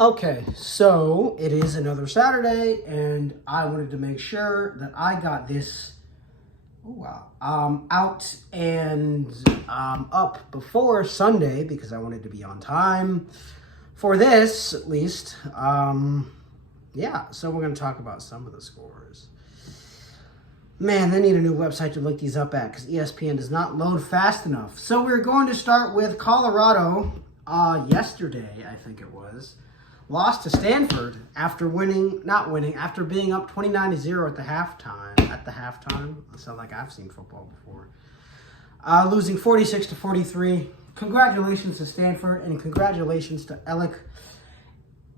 Okay, so it is another Saturday, and I wanted to make sure that I got this out and up before Sunday because I wanted to be on time for this, at least. So we're going to talk about some of the scores. Man, they need a new website to look these up at because ESPN does not load fast enough. So we're going to start with Colorado yesterday, I think it was. Lost to Stanford after being up 29-0 at the halftime. That sounds like I've seen football before. Losing 46-43. Congratulations to Stanford and congratulations to Alec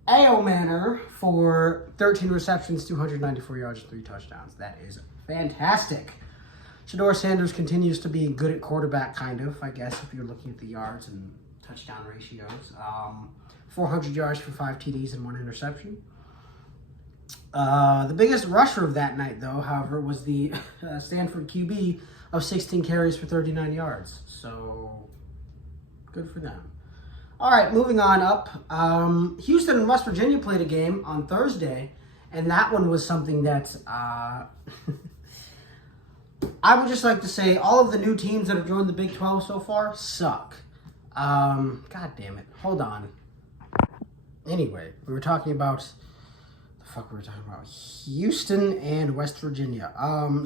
Ayomanor for 13 receptions, 294 yards, 3 touchdowns. That is fantastic. Shedeur Sanders continues to be good at quarterback, kind of, I guess, if you're looking at the yards and touchdown ratios. 400 yards for 5 TDs and 1 interception. The biggest rusher of that night, though, however, was the Stanford QB of 16 carries for 39 yards. So, good for them. All right, moving on up. Houston and West Virginia played a game on Thursday, and that one was something that I would just like to say all of the new teams that have joined the Big 12 so far suck. God damn it. Hold on. Anyway, we were talking about Houston and West Virginia.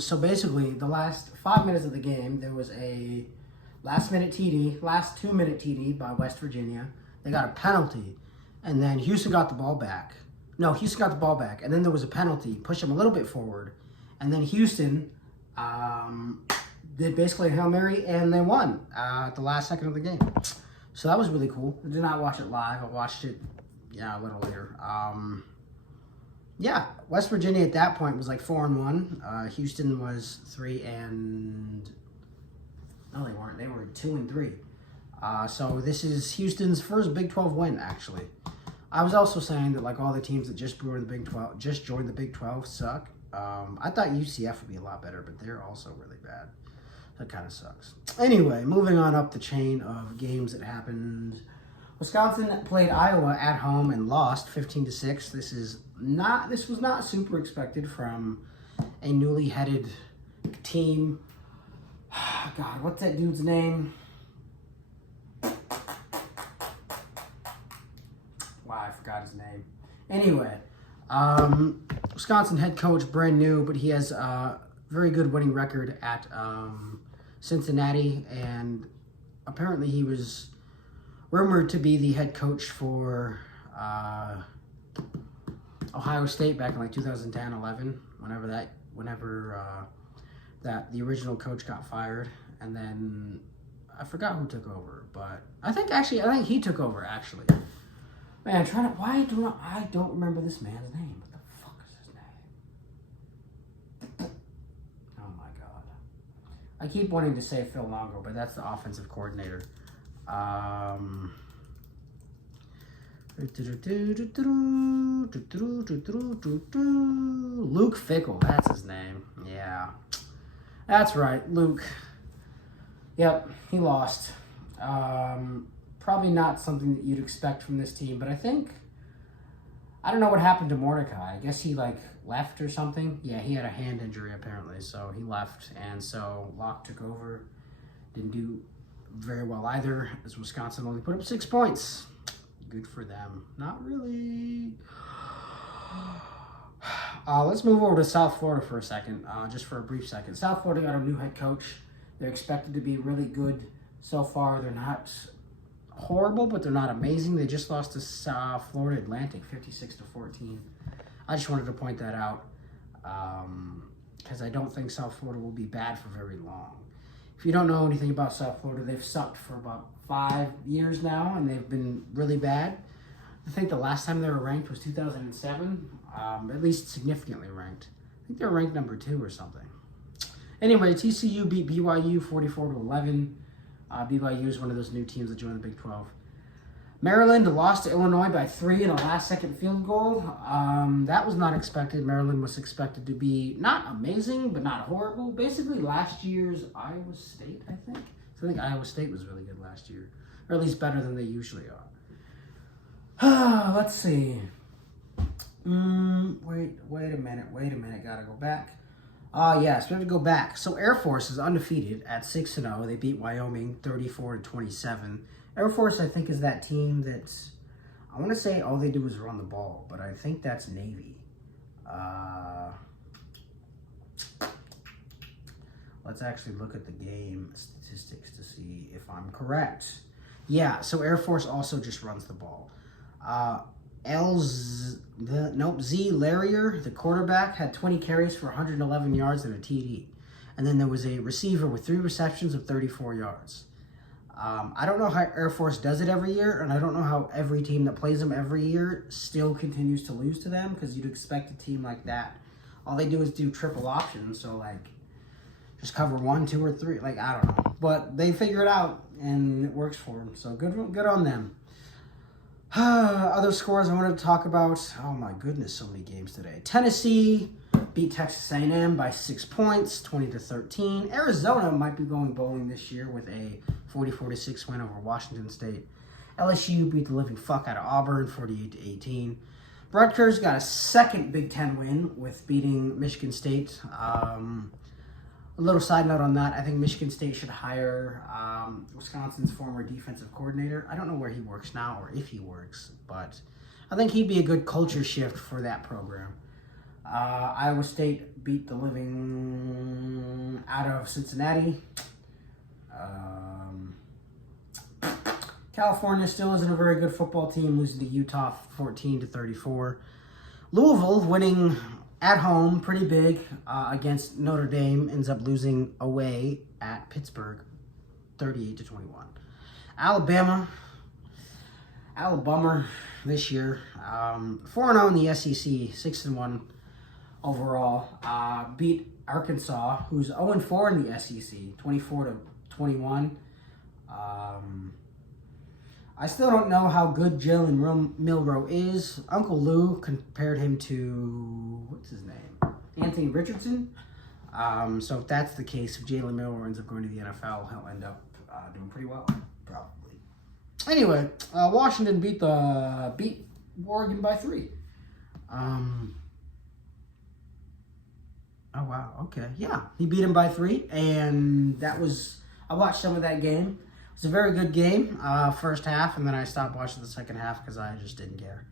So basically, the last 5 minutes of the game, there was a last 2-minute TD by West Virginia. They got a penalty, and then Houston got the ball back. Houston got the ball back, and then there was a penalty, pushed them a little bit forward, and then Houston did basically a Hail Mary, and they won at the last second of the game. So that was really cool. I did not watch it live. I watched it a little later. West Virginia at that point was like 4-1. Houston was 3 and no, they weren't. They were 2-3. So this is Houston's first Big 12 win, actually. I was also saying that like all the teams that just joined the Big 12 suck. I thought UCF would be a lot better, but they're also really bad. That kind of sucks. Anyway, moving on up the chain of games that happened. Wisconsin played Iowa at home and lost 15-6. This was not super expected from a newly headed team. God, what's that dude's name? Wow, I forgot his name. Anyway, Wisconsin head coach, brand new, but he has a very good winning record at Cincinnati, and apparently he was rumored to be the head coach for Ohio State back in like 2010-11, whenever the original coach got fired, and then I forgot who took over, but I think he took over actually. Man, I don't remember this man's name. What the fuck is his name? Oh my god. I keep wanting to say Phil Longo, but that's the offensive coordinator. Luke Fickell, that's his name. Yeah. That's right, Luke. Yep, he lost. Probably not something that you'd expect from this team, but I don't know what happened to Mordecai. I guess he left or something. Yeah, he had a hand injury apparently, so he left, and so Locke took over. Didn't do very well either, as Wisconsin only put up 6 points. Good for them. Not really. Let's move over to South Florida for a second, just for a brief second. South Florida got a new head coach. They're expected to be really good so far. They're not horrible, but they're not amazing. They just lost to Florida Atlantic, 56-14. I just wanted to point that out because I don't think South Florida will be bad for very long. If you don't know anything about South Florida, they've sucked for about 5 years now, and they've been really bad. I think the last time they were ranked was 2007, at least significantly ranked. I think they were ranked number 2 or something. Anyway, TCU beat BYU 44-11. BYU is one of those new teams that joined the Big 12. Maryland lost to Illinois by 3 in a last-second field goal. That was not expected. Maryland was expected to be not amazing, but not horrible. Basically, last year's Iowa State, I think. So I think Iowa State was really good last year, or at least better than they usually are. Let's see. Wait a minute. Gotta go back. Yes, we have to go back. So Air Force is undefeated at 6-0. They beat Wyoming 34-27. Air Force, I think, is that team that's, I want to say all they do is run the ball, but I think that's Navy. Let's actually look at the game statistics to see if I'm correct. Yeah, so Air Force also just runs the ball. Z Larrier, the quarterback, had 20 carries for 111 yards and a TD. And then there was a receiver with 3 receptions of 34 yards. I don't know how Air Force does it every year, and I don't know how every team that plays them every year still continues to lose to them, because you'd expect a team like that. All they do is do triple options, so like just cover 1, 2, or 3. Like, I don't know. But they figure it out, and it works for them. So good on them. Other scores I wanted to talk about. Oh my goodness, so many games today. Tennessee beat Texas A&M by 6 points, 20-13. Arizona might be going bowling this year with a 44-6 win over Washington State. LSU beat the living fuck out of Auburn, 48-18. Rutgers got a second Big Ten win with beating Michigan State. A little side note on that, I think Michigan State should hire Wisconsin's former defensive coordinator. I don't know where he works now or if he works, but I think he'd be a good culture shift for that program. Iowa State beat the living out of Cincinnati. California still isn't a very good football team, losing to Utah 14-34. Louisville winning at home, pretty big, against Notre Dame, ends up losing away at Pittsburgh, 38-21. Alabama this year, 4-0 in the SEC, 6-1 overall. Beat Arkansas, who's 0-4 in the SEC, 24-21. I still don't know how good Jalen Milroe is. Uncle Lou compared him to, what's his name? Anthony Richardson. So if that's the case, if Jalen Milroe ends up going to the NFL, he'll end up doing pretty well, probably. Anyway, Washington beat Oregon by 3. Oh, wow, okay. Yeah, he beat him by 3, and that was, I watched some of that game. It was a very good game, first half, and then I stopped watching the second half because I just didn't care.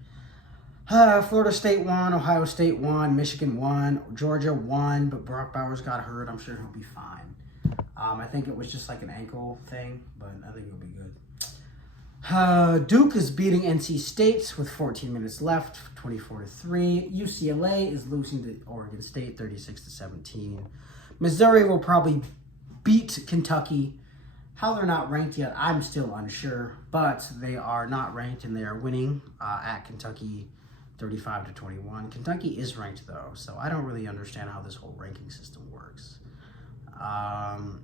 Florida State won, Ohio State won, Michigan won, Georgia won, but Brock Bowers got hurt. I'm sure he'll be fine. I think it was just like an ankle thing, but I think he'll be good. Duke is beating NC State with 14 minutes left, 24-3. UCLA is losing to Oregon State, 36-17. Missouri will probably beat Kentucky. How they're not ranked yet, I'm still unsure, but they are not ranked and they are winning at Kentucky 35-21. Kentucky is ranked though, so I don't really understand how this whole ranking system works.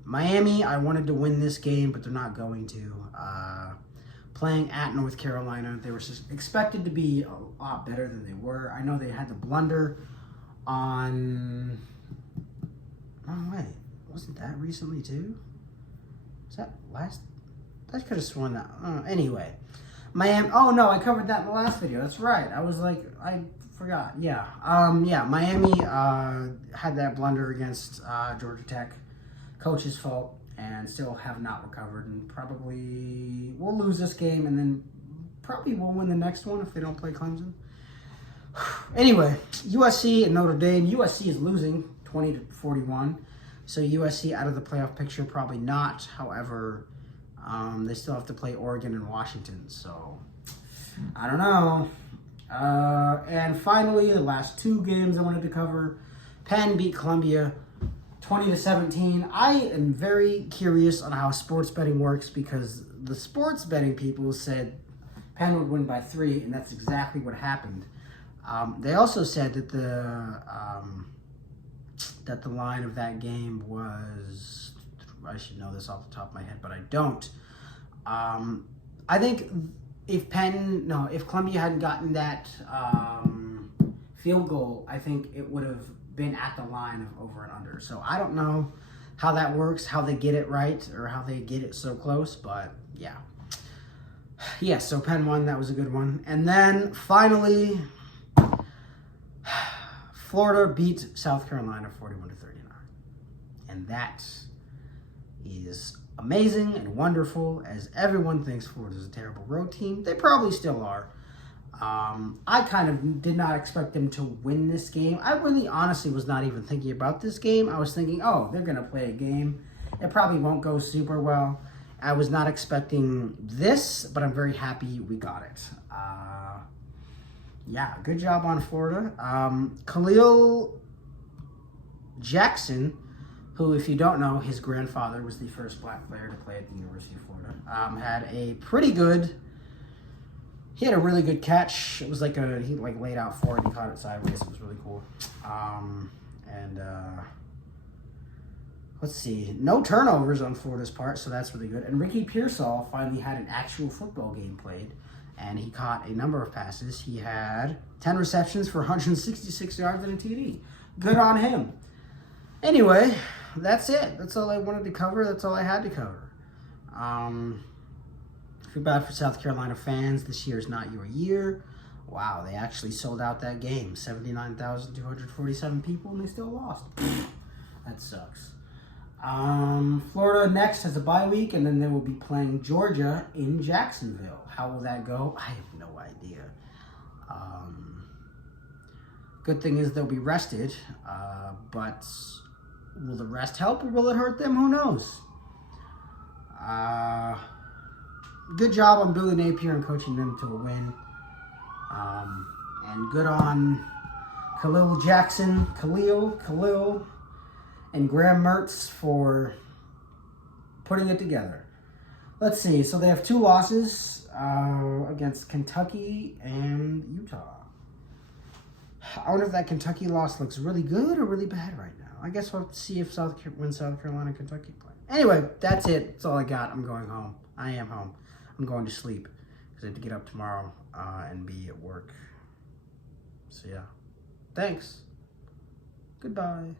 Miami, I wanted to win this game, but they're not going to. Playing at North Carolina, they were expected to be a lot better than they were. I know they had the blunder on... Oh, wait. Wasn't that recently, too? Was that last? I could have sworn that. Anyway. Miami... Oh, no, I covered that in the last video. That's right. I was like... I forgot. Yeah. Miami had that blunder against Georgia Tech. Coach's fault. And still have not recovered, and probably will lose this game, and then probably will win the next one if they don't play Clemson. Anyway, USC and Notre Dame. USC is losing 20-41, so USC out of the playoff picture, probably not. However, they still have to play Oregon and Washington, so I don't know. And finally, the last 2 games I wanted to cover. Penn beat Columbia 20-17. I am very curious on how sports betting works because the sports betting people said Penn would win by 3, and that's exactly what happened. They also said that the line of that game was, I should know this off the top of my head, but I don't. I think if Columbia hadn't gotten that field goal, I think it would have been at the line of over and under. So I don't know how that works, how they get it right, or how they get it so close, but yeah. Yes, so Penn won. That was a good one. And then finally, Florida beat South Carolina 41-39. And that is amazing and wonderful, as everyone thinks Florida's a terrible road team. They probably still are. I kind of did not expect them to win this game. I really honestly was not even thinking about this game. I was thinking, oh, they're going to play a game. It probably won't go super well. I was not expecting this, but I'm very happy we got it. Yeah, good job on Florida. Khalil Jackson, who, if you don't know, his grandfather was the first black player to play at the University of Florida, he had a really good catch. It was like he laid out for it, he caught it sideways. It was really cool. Let's see, no turnovers on Florida's part, so that's really good. And Ricky Pearsall finally had an actual football game played, and he caught a number of passes. He had 10 receptions for 166 yards and a TD. Good on him. Anyway, that's it. That's all I wanted to cover. That's all I had to cover. Feel bad for South Carolina fans. This year is not your year. Wow, they actually sold out that game. 79,247 people, and they still lost. That sucks. Florida next has a bye week, and then they will be playing Georgia in Jacksonville. How will that go? I have no idea. Good thing is they'll be rested, but will the rest help or will it hurt them? Who knows? Good job on Billy Napier and coaching them to a win. And good on Khalil Jackson, Khalil, and Graham Mertz for putting it together. Let's see. So they have 2 losses against Kentucky and Utah. I wonder if that Kentucky loss looks really good or really bad right now. I guess we'll have to see if when South Carolina and Kentucky play. Anyway, that's it. That's all I got. I'm going home. I am home. I'm going to sleep because I have to get up tomorrow and be at work. So yeah. Thanks. Goodbye.